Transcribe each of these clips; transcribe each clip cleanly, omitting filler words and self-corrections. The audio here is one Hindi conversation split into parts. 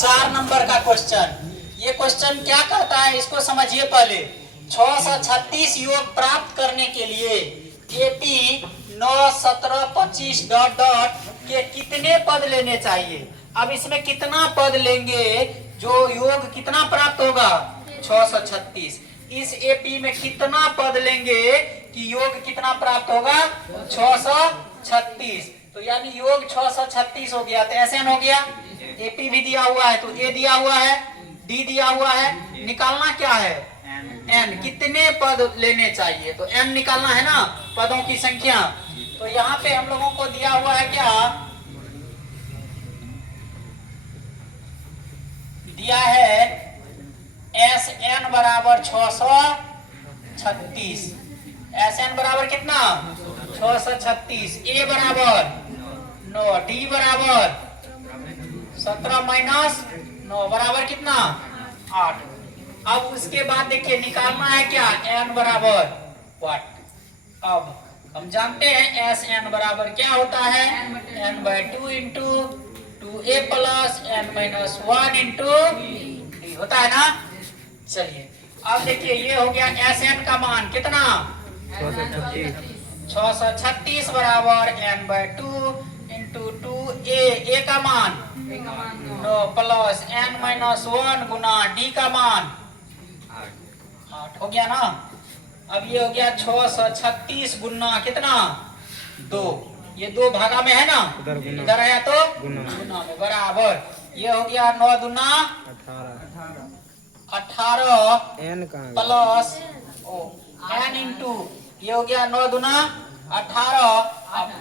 4 नंबर का क्वेश्चन। ये क्वेश्चन क्या कहता है इसको समझिए पहले। 636 योग प्राप्त करने के लिए एपी 9, 17, 25 डॉट डॉट के कितने पद लेने चाहिए। अब इसमें कितना पद लेंगे जो योग कितना प्राप्त होगा 636। इस एपी में कितना पद लेंगे कि योग कितना प्राप्त होगा 636। तो यानी योग 636 हो गया। तो ऐसे हो गया। एपी भी दिया हुआ है तो ए दिया हुआ है, डी दिया हुआ है। निकालना क्या है एन। कितने पद लेने चाहिए तो एन निकालना है ना, पदों की संख्या। तो यहाँ पे हम लोगों को दिया हुआ है क्या, दिया है एस एन बराबर 636। एस एन बराबर कितना 636। ए बराबर 9, डी बराबर 17 माइनस 9 बराबर कितना 8। अब उसके बाद देखिए निकालना है क्या एन बराबर व्हाट। अब हम जानते हैं एस एन बराबर क्या होता है n by 2 into 2a plus n minus 1 into d होता है ना। चलिए अब देखिए ये हो गया एस एन का मान कितना 636 बराबर एन बाई 2 इंटू 2a का मान 9 प्लस एन माइनस 1 गुना डी का मान 8 हो गया ना। अब ये हो गया 636 गुना कितना 2। ये 2 भागा में है ना, इधर आया तो गुना में बराबर। ये हो गया 9 दूना 18 एन प्लस एन इंटू ये हो गया 9 दूना 18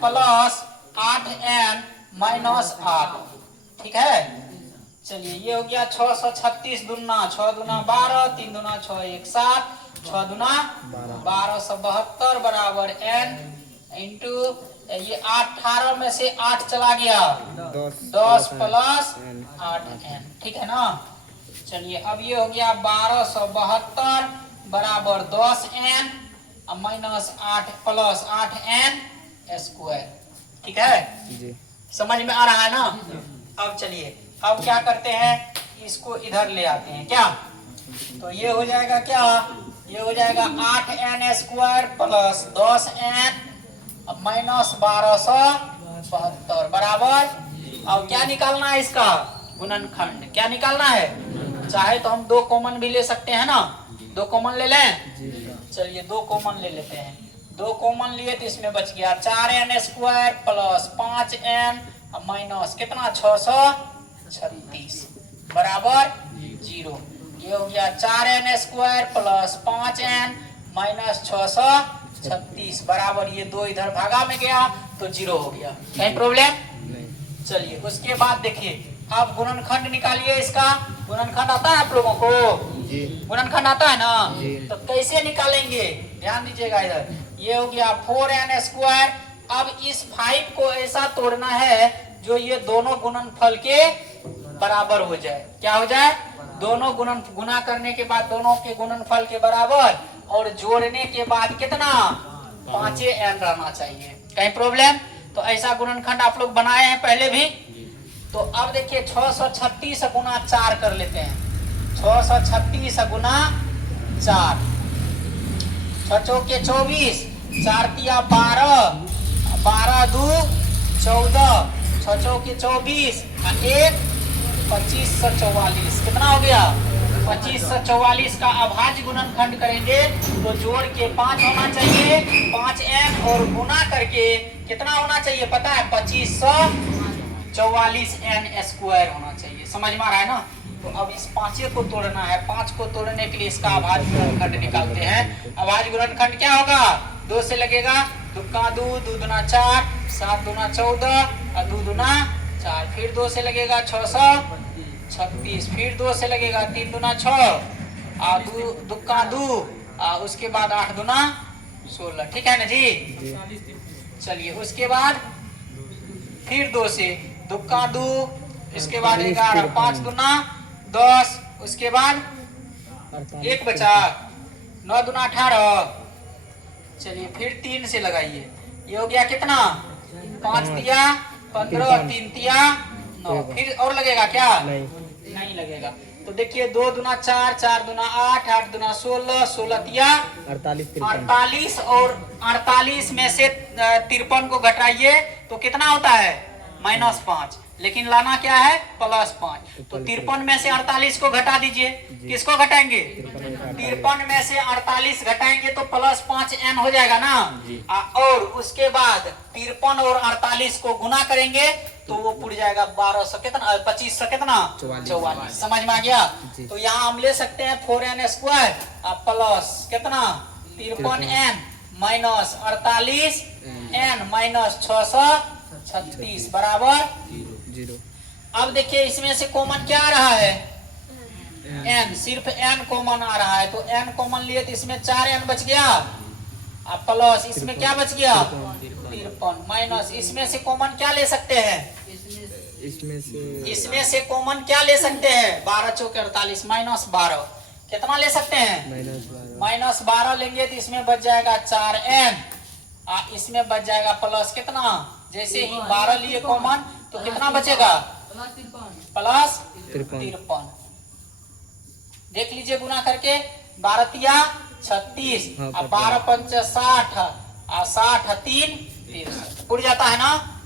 प्लस 8 एन माइनस 8। ठीक है। चलिए ये हो गया 636 दुना 6 दूना 12, 3 दूना 6 1 7, 6 दूना 1272 बराबर एन इंटू ये 18 में से 8 चला गया 10 प्लस 8 एन। ठीक है ना। चलिए अब ये हो गया 1272 बराबर 10 n minus 8 plus 8 n square. ठीक है जी। समझ में आ रहा है ना। अब चलिए अब क्या करते हैं इसको इधर ले आते हैं क्या। तो ये हो जाएगा क्या, ये हो जाएगा 8 n square plus 10 n minus 1272 बराबर। अब क्या निकालना है इसका गुणनखंड। क्या निकालना है, चाहे तो हम 2 कॉमन भी ले सकते हैं ना, 2 कॉमन ले लें। चलिए 2 कॉमन ले लेते हैं। 2 कॉमन लिए तो इसमें बच गया 4 n square plus 5 n minus कितना 636 बराबर 0। ये हो गया 4 n square plus 5 n minus 636 बराबर ये 2 इधर भागा में गया तो 0 हो गया। कहीं प्रॉब्लम। चलिए उसके बाद देखिए अब गुणनखंड निकालिए इसका। गुणनखंड आता है आप लोगों को, गुणनखंड आता है ना। तो कैसे निकालेंगे ध्यान दीजिएगा इधर। ये हो गया 4 एन स्क्वायर। अब इस 5 को ऐसा तोड़ना है जो ये दोनों गुणनफल के बराबर हो जाए। क्या हो जाए, दोनों गुना करने के बाद दोनों के गुणनफल के बराबर और जोड़ने के बाद कितना 5 एन रहना चाहिए। कहीं प्रॉब्लम। तो ऐसा गुणनखंड आप लोग बनाए हैं पहले भी। तो अब देखिए 636 गुना 4 कर लेते हैं। 636 गुना 4, 6 चौके 24, 4 तिया 12, 12 दू 14, 6 चौके 24, 1 2544 कितना हो गया 2544 का अभाज्य गुणनखंड करेंगे तो जोड़ के 5 होना चाहिए 5 एन और गुना करके कितना होना चाहिए पता है 2544 एन स्क्वायर होना चाहिए। समझ में आ रहा है ना। तो अब इस 5 को तोड़ना है। 5 को तोड़ने के लिए इसका अभाज्य गुणनखंड निकालते हैं। अभाज्य गुणनखंड क्या होगा 2 से लगेगा 2 का 2, 2 दूना 4, 7 दूना 14 और 2 दूना 4, फिर 2 से लगेगा 636, फिर 2 से लगेगा 3 दूना 6 और 2 का 2 और उसके बाद 8 दूना 16। ठीक है ना जी। चलिए उसके बाद फिर 2 से 2 का 2, इसके बाद 11, 5 दूना 10, उसके बाद 1 बचा 9 दूना 18। चलिए फिर 3 से लगाइए। ये हो गया कितना 5 तिया 15, 3 तिया 9, फिर और लगेगा क्या नहीं नहीं लगेगा। तो देखिए 2 दूना 4, 4 दूना 8, 8 दूना 16, 16 तिया 48 और 48 में से 53 को घटाइए तो कितना होता है -5, लेकिन लाना क्या है +5। तो 53 में से 48 को घटा दीजिए। किसको घटाएंगे 53 में से 48 घटाएंगे तो +5n हो जाएगा ना। और उसके बाद 53 और 48 को गुना करेंगे तो वो पुड़ जाएगा 1200 कितना 2500 कितना 44। समझ में आ गया। तो यहाँ हम ले सकते हैं 4n² प्लस कितना 53n माइनस 48n माइनस 636 बराबर 0। अब देखिए इसमें से कॉमन क्या आ रहा है n, सिर्फ n कॉमन आ रहा है। तो n कॉमन लिए तो इसमें 4n बच गया प्लस इसमें क्या बच गया 53 माइनस इसमें से कॉमन क्या ले सकते हैं इसमें से कॉमन क्या ले सकते हैं 12 चौक 48 -12 कितना ले सकते हैं -12 लेंगे तो इसमें बच जाएगा 4n इसमें बच जाएगा प्लस कितना जैसे ही 12 लिए कॉमन तो कितना बचेगा +53। देख लीजिए गुना करके 12 तिया 36 और 12 पंच 60 और 60 3 63 उड़ जाता है ना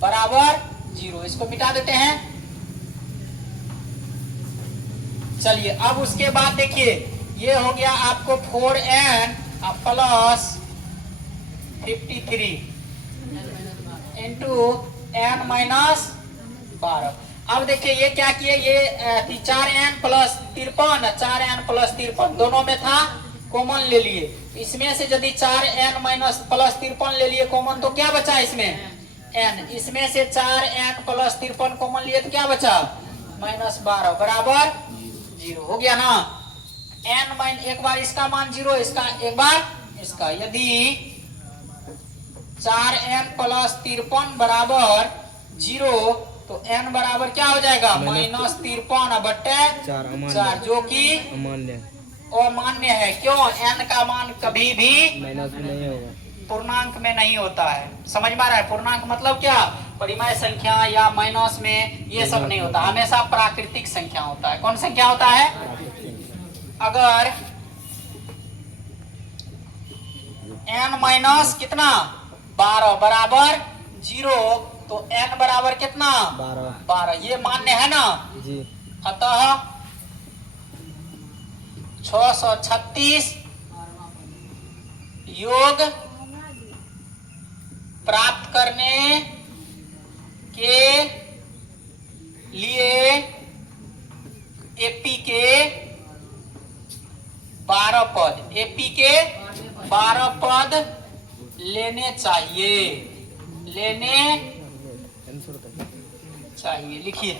बराबर 0। इसको मिटा देते हैं। चलिए अब उसके बाद देखिए ये हो गया आपको 4n plus 53 into n minus 12। अब देखिए ये क्या किए ये 4n प्लस 53 4n प्लस 53 दोनों में था कॉमन ले लिए। इसमें से यदि 4n माइनस प्लस 53 ले लिए कॉमन तो क्या बचा इसमें n। इसमें से 4n प्लस 53 कॉमन लिए तो क्या बचा -12 बराबर 0 हो गया ना। n माइन एक बार इसका मान 0 इसका एक बार इसका। यदि 4n प्लस 53 बराबर 0 तो n बराबर क्या हो जाएगा -53 बट्टे 4 जो कि अमान्य है। क्यों n का मान कभी भी पूर्णांक में नहीं होता है। समझ में आ रहा है। पूर्णांक मतलब क्या परिमेय संख्या या माइनस में ये सब नहीं होता, हमेशा प्राकृतिक संख्या होता है। कौन संख्या होता है अगर n माइनस कितना 12 बराबर 0 तो n बराबर कितना 12 ये मान्य है ना जी। अतः 636 योग प्राप्त करने के लिए एपी के 12 पद लेने चाहिए लिखिए।